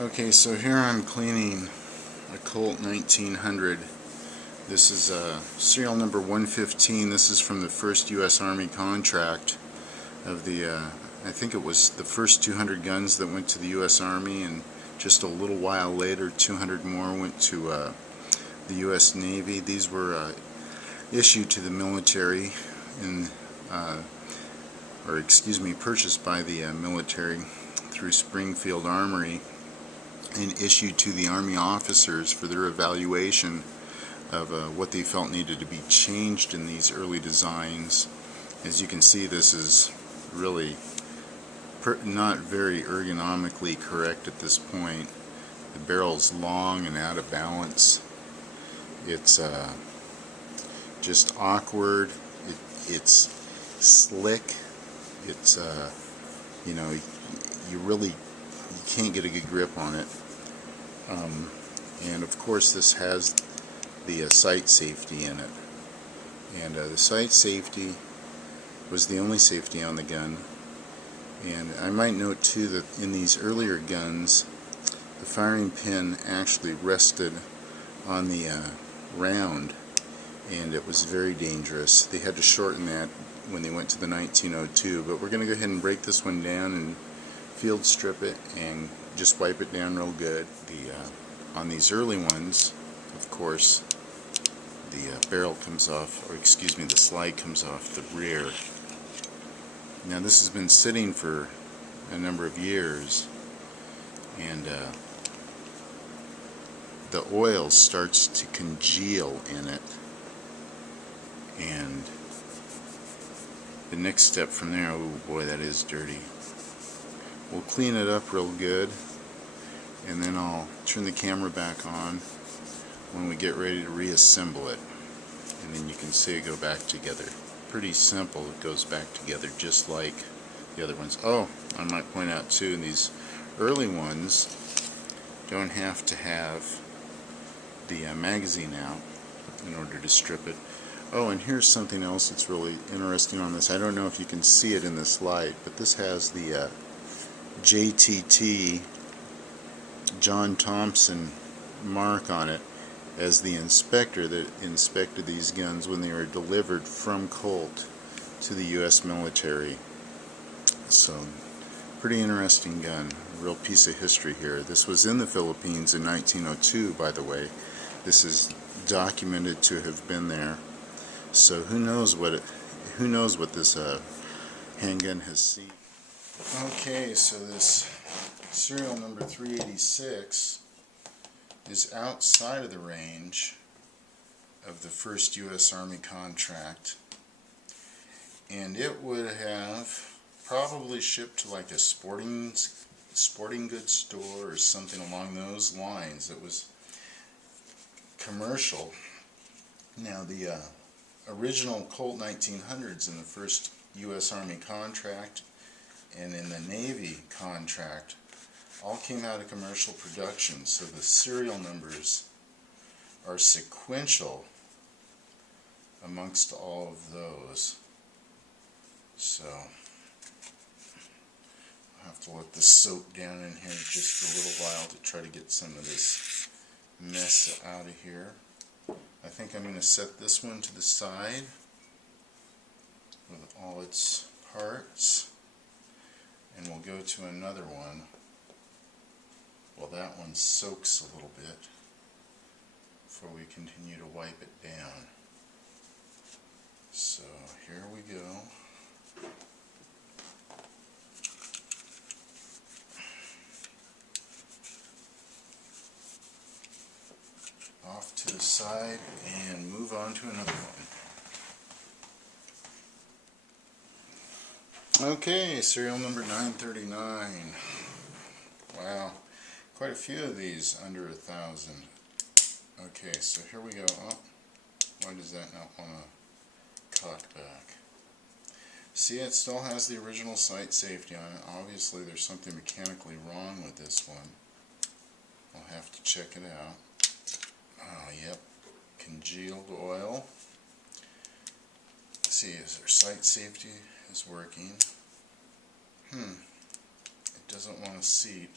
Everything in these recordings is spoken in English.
Okay, so here I'm cleaning a Colt 1900. This is serial number 115. This is from the first U.S. Army contract of the, I think it was the first 200 guns that went to the U.S. Army, and just a little while later 200 more went to the U.S. Navy. These were issued to the military in, or excuse me, purchased by the military through Springfield Armory and issued to the Army officers for their evaluation of what they felt needed to be changed in these early designs. As you can see, this is really not very ergonomically correct at this point. The barrel's long and out of balance. It's just awkward. It's slick. It's you know, you can't get a good grip on it. And of course this has the sight safety in it, and the sight safety was the only safety on the gun. And I might note too that in these earlier guns the firing pin actually rested on the round, and it was very dangerous. They had to shorten that when they went to the 1902, but we're going to go ahead and break this one down and field strip it and just wipe it down real good. On these early ones, of course, the barrel comes off, or excuse me, the slide comes off the rear. Now this has been sitting for a number of years, and the oil starts to congeal in it, and the next step from there, oh boy, that is dirty. We'll clean it up real good, and then I'll turn the camera back on when we get ready to reassemble it, and then you can see it go back together. Pretty simple. It goes back together just like the other ones. Oh, I might point out too, these early ones don't have to have the magazine out in order to strip it. Oh, and here's something else that's really interesting on this. I don't know if you can see it in this light, but this has the JTT John Thompson mark on it as the inspector that inspected these guns when they were delivered from Colt to the U.S. military. So, pretty interesting gun. A real piece of history here. This was in the Philippines in 1902, by the way. This is documented to have been there. So who knows what this handgun has seen. Okay, so this serial number 386 is outside of the range of the first U.S. Army contract, and it would have probably shipped to like a sporting goods store or something along those lines. It was commercial. Now the original Colt 1900s in the first U.S. Army contract and in the Navy contract all came out of commercial production, so the serial numbers are sequential amongst all of those. So I'll have to let this soak down in here just for a little while to try to get some of this mess out of here. I think I'm going to set this one to the side with all its parts, and we'll go to another one. Well, that one soaks a little bit before we continue to wipe it down. So here we go. Off to the side and move on to another one. Okay, serial number 939. Wow, quite a few of these under 1,000. Okay, so here we go. Oh, why does that not want to cock back? See, it still has the original sight safety on it. Obviously there's something mechanically wrong with this one. I'll have to check it out. Oh, yep, congealed oil. Let's see, is our sight safety is working? It doesn't want to seat.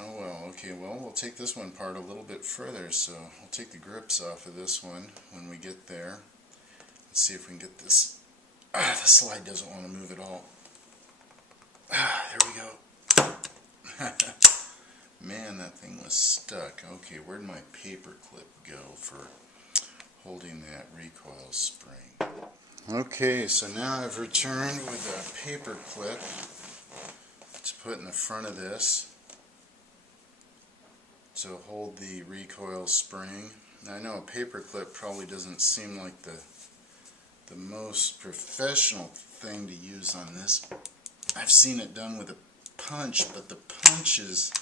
Oh well, okay, well we'll take this one apart a little bit further, so we'll take the grips off of this one when we get there. Let's see if we can get this. The slide doesn't want to move at all. There we go. Man, that thing was stuck. Okay, where'd my paper clip go for holding that recoil spring? Okay, so now I've returned with a paper clip to put in the front of this to hold the recoil spring. Now I know a paper clip probably doesn't seem like the most professional thing to use on this. I've seen it done with a punch, but the punch is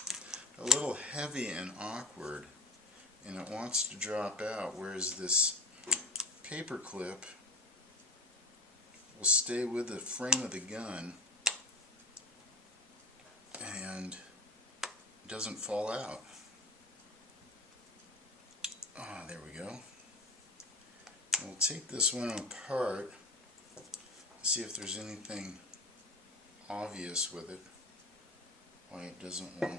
a little heavy and awkward and it wants to drop out, whereas this paper clip will stay with the frame of the gun and doesn't fall out. Ah, there we go. We'll take this one apart, see if there's anything obvious with it, why it doesn't want to.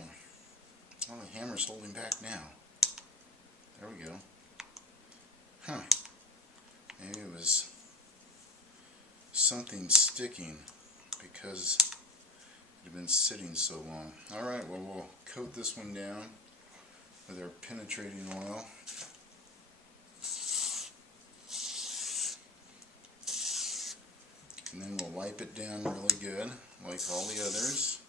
Oh, the hammer's holding back now. There we go. Huh. Maybe it was something sticking because it had been sitting so long. Alright, well we'll coat this one down with our penetrating oil. And then we'll wipe it down really good, like all the others.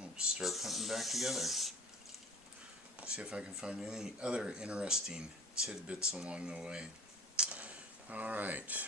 We'll start putting them back together. See if I can find any other interesting tidbits along the way. Alright.